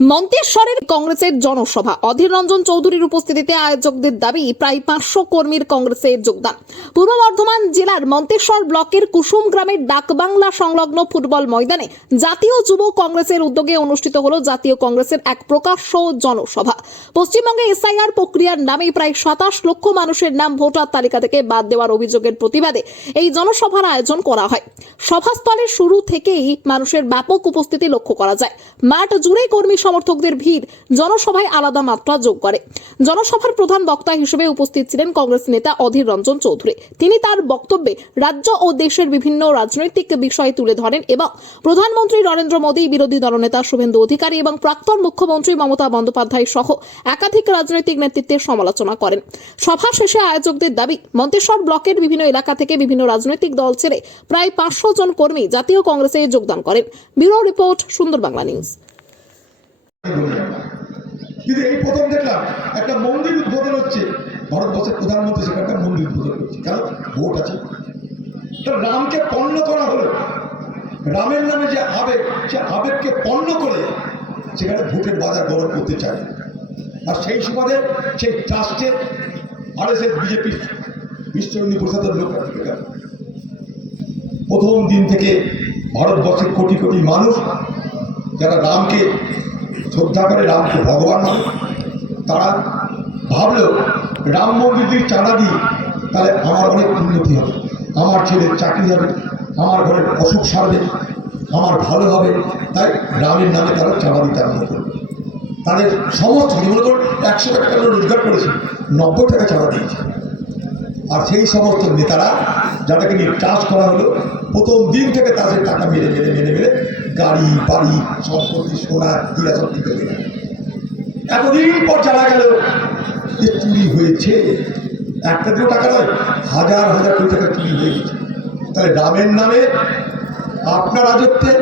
মন্তেশ্বরের কংগ্রেসের জনসভা, অধীর রঞ্জন চৌধুরীর উপস্থিতিতে আয়োজকদের দাবি প্রায় 500 কর্মীর কংগ্রেসে যোগদান। পূর্ব বর্ধমান জেলার মন্তেশ্বর ব্লকের কুসুম গ্রামের ডাকবাংলা সংলগ্ন ফুটবল ময়দানে জাতীয় যুব কংগ্রেসের উদ্যোগে অনুষ্ঠিত হলো জাতীয় কংগ্রেসের এক প্রকাশ্য জনসভা। পশ্চিমবঙ্গে এসআইআর প্রক্রিয়ার নামে প্রায় 27 লক্ষ মানুষের নাম ভোটার তালিকা থেকে বাদ দেওয়ার অভিযোগের প্রতিবাদে এই জনসভার আয়োজন করা হয়। সভাস্থলের শুরু থেকেই মানুষের ব্যাপক উপস্থিতি লক্ষ্য করা যায়। মাঠ জুড়ে কর্মী সমর্থকদের ভিড় জনসভায় আলাদা মাত্রা যোগ করে। জনসভার প্রধান বক্তা হিসেবে উপস্থিত ছিলেন কংগ্রেস নেতা অধীর রঞ্জন চৌধুরী। তিনি তার বক্তব্যে রাজ্য ও দেশের বিভিন্ন রাজনৈতিক বিষয় তুলে ধরেন এবং প্রধানমন্ত্রী নরেন্দ্র মোদী, বিরোধী দলনেতা শুভেন্দু অধিকারী এবং প্রাক্তন মুখ্যমন্ত্রী মমতা বন্দ্যোপাধ্যায় সহ একাধিক রাজনৈতিক নেতৃত্বের সমালোচনা করেন। সভা শেষে আয়োজকদের দাবি, মন্তেশ্বর ব্লকের বিভিন্ন এলাকা থেকে বিভিন্ন রাজনৈতিক দল ছেড়ে প্রায় 500 জন কর্মী জাতীয় কংগ্রেসে যোগদান করেন। ব্যুরো রিপোর্ট, সুন্দর বাংলা নিউজ। কিন্তু এই প্রথম দেখলাম একটা মন্দির উদ্বোধন হচ্ছে, ভারতবর্ষের প্রধানমন্ত্রী সেখানকার মন্দির উদ্বোধন করছে, কারণ ভোট আছে। রামকে পণ্য করা হলো, রামের নামে যে আবেগ, সে আবেগকে পণ্য করে সেখানে ভোটের বাজার গরম করতে চায়। আর সেই সুবাদে সেই ট্রাস্টে আরএসএস, বিজেপি, বিশ্ব হিন্দু পরিষদের লোক প্রথম দিন থেকে ভারতবর্ষের কোটি কোটি মানুষ যারা রামকে শ্রদ্ধা করে, রামকে ভগবান মানে, তারা ভাবলো রাম মন্দির দিয়ে চাঁদা দিই তাহলে আমার অনেক উন্নতি হবে, আমার ছেলের চাকরি হবে, আমার ঘরের অসুখ সারবে, আমার ভালো হবে। তাই রামের নামে তারা চাঁদা দিতে আরম্ভ করবে। তাদের সমস্ত মনে করুন 100 টাকা রোজগার করেছে, 90 টাকা চাঁদা দিয়েছে। আর সেই সমস্ত নেতারা যাদেরকে নিয়ে চাষ করা হলো, প্রথম দিন থেকে তাদের টাকা মেরে মেরে মেরে মেরে গাড়ি বাড়ি সম্পত্তি সোনা হীরা সব দিতে গেল। এতদিন পর জানা গেল যে চুরি হয়েছে, একটা দুটো টাকা নয়, হাজার হাজার কোটি টাকা চুরি হয়ে গেছে। তাহলে রামের নামে আপনার রাজত্বে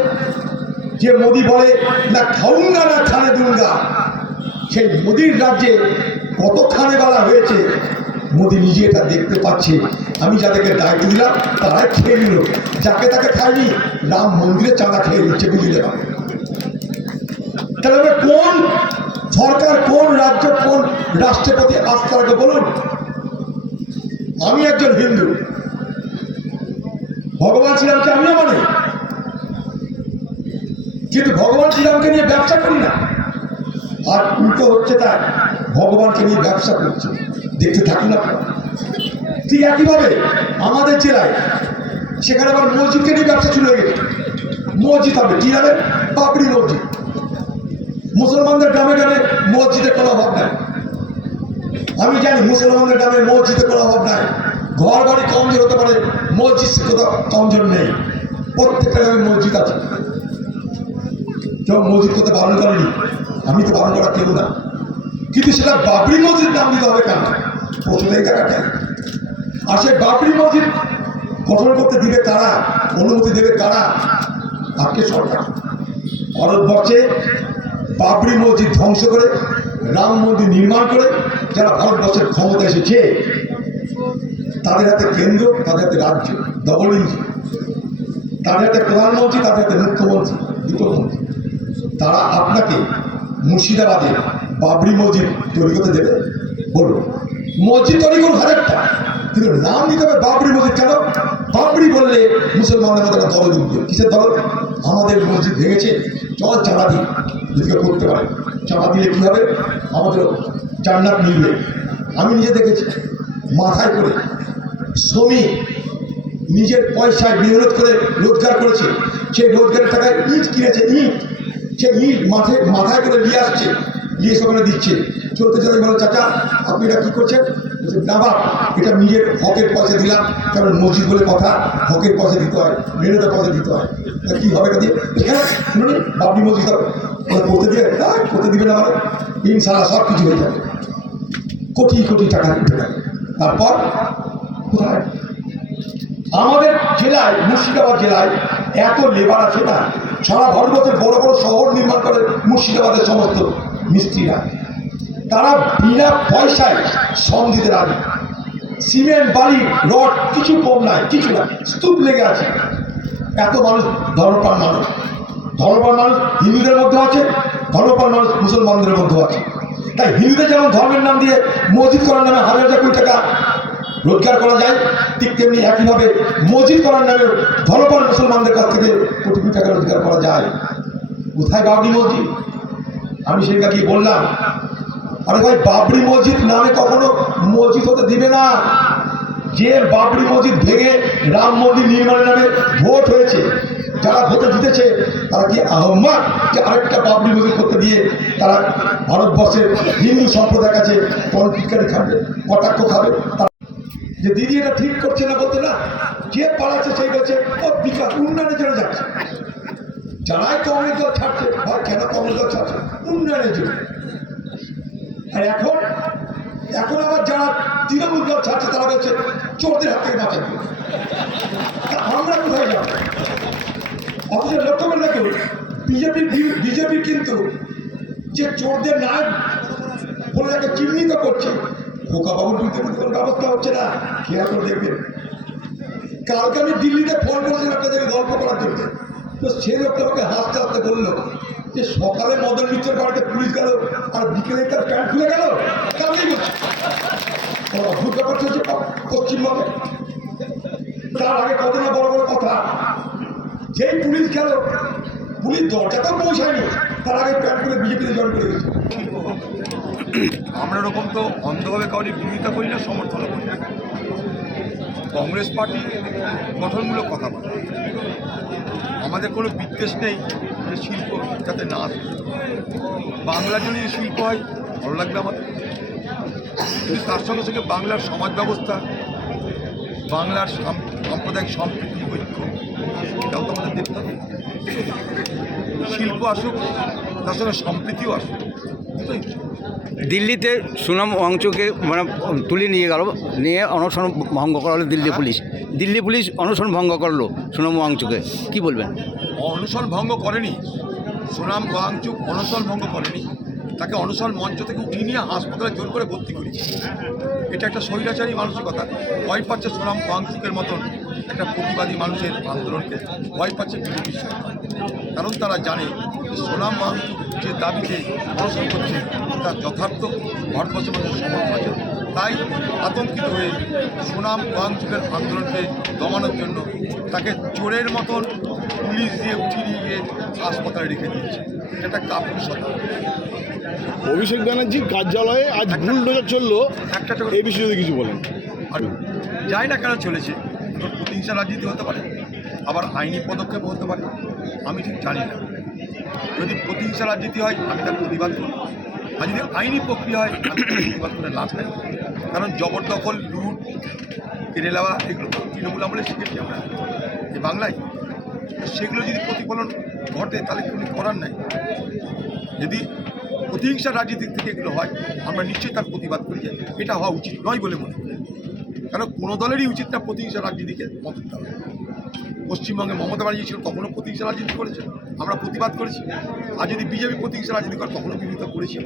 যে মোদি বলে না খাউঙ্গা না খানে দুঙ্গা, সেই মোদির রাজ্যে কত খানে বেলা হয়েছে মোদি নিজে এটা দেখতে পাচ্ছে। আমি যাদেরকে দায়িত্ব দিলাম তারাই খেয়ে নিল, যাকে তাকে খায়নি, রাম মন্দিরে চাঁদা খেয়ে নিচ্ছে, বুঝলে? তাহলে কোন সরকার, কোন রাজ্য, কোন রাষ্ট্রের প্রতি আস্থা রাখবে বলুন? আমি একজন হিন্দু, ভগবান শ্রীরামকে আমিও মানে, কিন্তু ভগবান শ্রীরামকে নিয়ে ব্যবসা করি না। আর উল্টো হচ্ছে, তাই ভগবানকে নিয়ে ব্যবসা করছে, দেখতে থাকুন আপনারা। ঠিক একইভাবে আমাদের জেলায় সেখানে আবার মসজিদকে নিয়ে ব্যবসা শুরু হয়ে গেছে। মসজিদ হবে কি হবে? বাবরি মসজিদ। মুসলমানদের গ্রামে গ্রামে মসজিদের কোনো অভাব নাই। আমি জানি মুসলমানদের গ্রামে মসজিদের কোনো অভাব নাই। ঘর বাড়ি কমজোর হতে পারে, মসজিদ কোথাও কমজোর নেই, প্রত্যেকটা গ্রামে মসজিদ আছে। কেউ মসজিদ করতে বারণ করেনি, আমি তো বারণ করা কেউ না, কিন্তু সেটা বাবরি মসজিদ নাম দিতে হবে কেন? প্রশ্নটাই জায়গাটা। আর সেই বাবরি মসজিদ গঠন করতে দিবে কারা, অনুমতি দেবে কারা? আজকে সরকার। ভারতবর্ষে বাবরি মসজিদ ধ্বংস করে রাম মন্দির নির্মাণ করে যারা ভারতবর্ষের ক্ষমতা এসেছে, তাদের হাতে কেন্দ্র, তাদের হাতে রাজ্য, ডবল ইঞ্জিন, তাদের হাতে প্রধানমন্ত্রী, তাদের হাতে মুখ্যমন্ত্রী, দুটো মন্ত্রী। তারা আপনাকে মুর্শিদাবাদে বাবরি মসজিদ তৈরি করতে দেবে? বলুন, মসজিদ তৈরি করুন হাজারটা, কিন্তু নাম দিতে হবে বাবরি মসজিদ। কেন? বাবরি বললে মুসলমানদের মধ্যে দল উঠবে। কিসের দল? আমাদের মসজিদ ভেঙেছে, চল চাঁদা দিই, যদি করতে পারে। চাঁদা দিলে কী হবে? আমাদের জান্নাত মিলবে। আমি নিজে দেখেছি, মাথায় করে শ্রমিক নিজের পয়সায় মেহনত করে রোজগার করেছে, সেই রোজগারের টাকায় ইট কিনেছে, ইট, সে ইট মাথায় করে নিয়ে আসছে, নিয়ে সেখানে দিচ্ছে। চলতে চলতে বলো, চাচা আপনি এটা কী করছেন? না বাপ, এটা নিজের হকের পয়সা দিলাম, কারণ মসজিদ বলে কথা, হকের পয়সা দিতে হয়, মেহনতের পয়সা দিতে হয়। তা কী হবে এটা দিয়ে? এখানে শুনুন, বাবরি মসজিদ করতে দিয়ে করতে দিবে না, মানে ইনশাআল্লাহ সব কিছু হয়ে যাবে, কোটি কোটি টাকা দিতে হবে। তারপর কোথায়? আমাদের জেলায়, মুর্শিদাবাদ জেলায় এত লেবার আছে না, সারা ভারতবর্ষের বড় বড় শহর নির্মাণ করে মুর্শিদাবাদের সমস্ত মিস্ত্রিরা। তারা বিনা পয়সায় শ্রম দিতে রাজি। সিমেন্ট, বালি, রড কিছু কম নাই, কিছু না, স্তূপ লেগে আছে। এত মানুষ ধর্মপ্রাণ মানুষ, ধর্মপ্রাণ মানুষ হিন্দুদের মধ্যে আছে, ধর্মপাল মানুষ মুসলমানদের মধ্যে আছে। তাই হিন্দুদের যেমন ধর্মের নাম দিয়ে মসজিদ করার নামে হাজার হাজার কোটি টাকা রোজগার করা যায়, ঠিক তেমনি একইভাবে মসজিদ করার নামে ধর্মপাল মুসলমানদের কাছ থেকে কোটি কোটি টাকা রোজগার করা যায়। কোথায় বাবরি মসজিদ? আমি সেটা কি বললাম, আরে ভাই বাবরি মসজিদ নামে কখনো মসজিদ হতে দিবে না। যে বাবরি মসজিদ ভেঙে রাম মন্দির নির্মাণের নামে ভোট হয়েছে, যারা ভোটে জিতেছে তারা কি আহ্বান যে আরেকটা বাবরি মসজিদ করতে দিয়ে তারা ভারতবর্ষের হিন্দু সম্প্রদায়ের কাছে পলিটিক্যালি খাবে, কটাক্ষ খাবে? যে দিদি এটা ঠিক করছে না বলতে না, যে পালাচ্ছে সেই বলছে ও বিকাশ উন্নয়নের জন্য যাচ্ছে। যারাই কংগ্রেস দল ছাড়ছে, ভাই কেন কংগ্রেস দল ছাড়ছে? উন্নয়নের জন্য। আর এখন আবার যারা তৃণমূল দল ছাড়ছে তারা বলছে চোরদের হাত থেকে বাঁচাবে। আমরা কোথায় যাব? অথচ লক্ষ্য করে দেখুন বিজেপি কিন্তু যে চোরদের নায়ক বলে তাকে চিহ্নিত করছে, খোকা বাবুর বিরুদ্ধে কোনো ব্যবস্থা হচ্ছে না। খেয়াল করে দেখবেন, কালকে আমি দিল্লিতে ফোন করেছিলাম একটা জায়গায় গল্প করার জন্য, তো সে লোকটা আমাকে হাসতে হাসতে বললো যে সকালে মদন মিত্রের বাড়িতে পুলিশ গেল আর বিকেলে তার প্যান্ট খুলে গেল। কালকেই বলছে অদ্ভুত ব্যাপার চলছে পশ্চিমবঙ্গে। তার আগে কত না বড় বড় কথা, যেই পুলিশ গেল, পুলিশ দরজাতেও পৌঁছায়নি, তার আগে প্যান্ট খুলে বিজেপিতে জয়েন করে গেছে। আমরা এরকম তো অন্ধভাবে কাউরি বিরোধিতা করি না, সমর্থনও করি না। কংগ্রেস পার্টি গঠনমূলক কথা বলে, আমাদের কোনো বিদ্বেষ নেই যে শিল্প যাতে না আসে। বাংলার জন্য যে শিল্প হয় ভালো লাগবে আমাদের, কিন্তু তার সঙ্গে সঙ্গে বাংলার সমাজ ব্যবস্থা, বাংলার সাম্প্রদায়িক সম্প্রীতি ঐক্য, এটাও তো আমাদের দেখতে হবে। শিল্প আসুক, তার সঙ্গে সম্প্রীতিও আসুক। দিল্লিতে সুনাম ওয়াংচুককে মানে তুলে নিয়ে অনশন ভঙ্গ করা হলো দিল্লি পুলিশ অনশন ভঙ্গ করলো সুনাম ওয়াংচুকে, কি বলবেন? অনশন ভঙ্গ করেনি সুনাম ওয়াংচুক, অনশন ভঙ্গ করেনি, তাকে অনশন মঞ্চ থেকে উঠিয়ে নিয়ে হাসপাতালে জোর করে ভর্তি করেছে। এটা একটা স্বৈরাচারী মানসিকতা। ভয় পাচ্ছে সুনাম ওয়াংচুকের মতন একটা প্রতিবাদী মানুষের আন্দোলনকে, ভয় পাচ্ছে বিজেপির সরকার। কারণ তারা জানে যে সুনাম ওয়াংচুক যে দাবিতে অনশন করছে তার যথার্থ ভারতবর্ষের মানুষের সমর্থন আছে। তাই আতঙ্কিত হয়ে সুনাম ওয়াংচুকের আন্দোলনকে দমানোর জন্য তাকে চোরের মতন পুলিশ দিয়ে উঠিয়ে নিয়ে গিয়ে হাসপাতালে রেখে দিয়েছে। এটা কাপুরুষতা। অভিষেক ব্যানার্জির কার্যালয়ে আজ বুলডোজার চললো, একটা এই বিষয়ে যদি কিছু বলেন। আর যাই না কেন চলেছে, প্রতিহিংসা রাজনীতি হতে পারে, আবার আইনি পদক্ষেপ হতে পারে, আমি ঠিক জানি না। যদি প্রতিহিংসা রাজনীতি হয় আমি তার প্রতিবাদ করি, আর যদি আইনি প্রক্রিয়া হয় আমি তার প্রতিবাদ করে লাভ নেই। কারণ জবরদখল, লুট, কেড়ে নেওয়া এগুলো তৃণমূল আমলে শিখেছি আমরা এই বাংলায়। সেগুলো যদি প্রতিফলন ঘটে তাহলে কোনো করার নাই। যদি প্রতিহিংসা রাজনীতি থেকে এগুলো হয় আমরা নিশ্চয়ই তার প্রতিবাদ করি, যে এটা হওয়া উচিত নয় বলে মনে করি। কারণ কোনো দলেরই উচিত না প্রতিহিংসা রাজনীতিকে মত দিতে হবে। পশ্চিমবঙ্গে মমতা ব্যানার্জি ছিল, তখনও প্রতিহিংসা রাজনীতি করেছে, আমরা প্রতিবাদ করেছি। আর যদি বিজেপি প্রতিহিংসা রাজনীতি করে তখনও বিরোধিতা করেছি।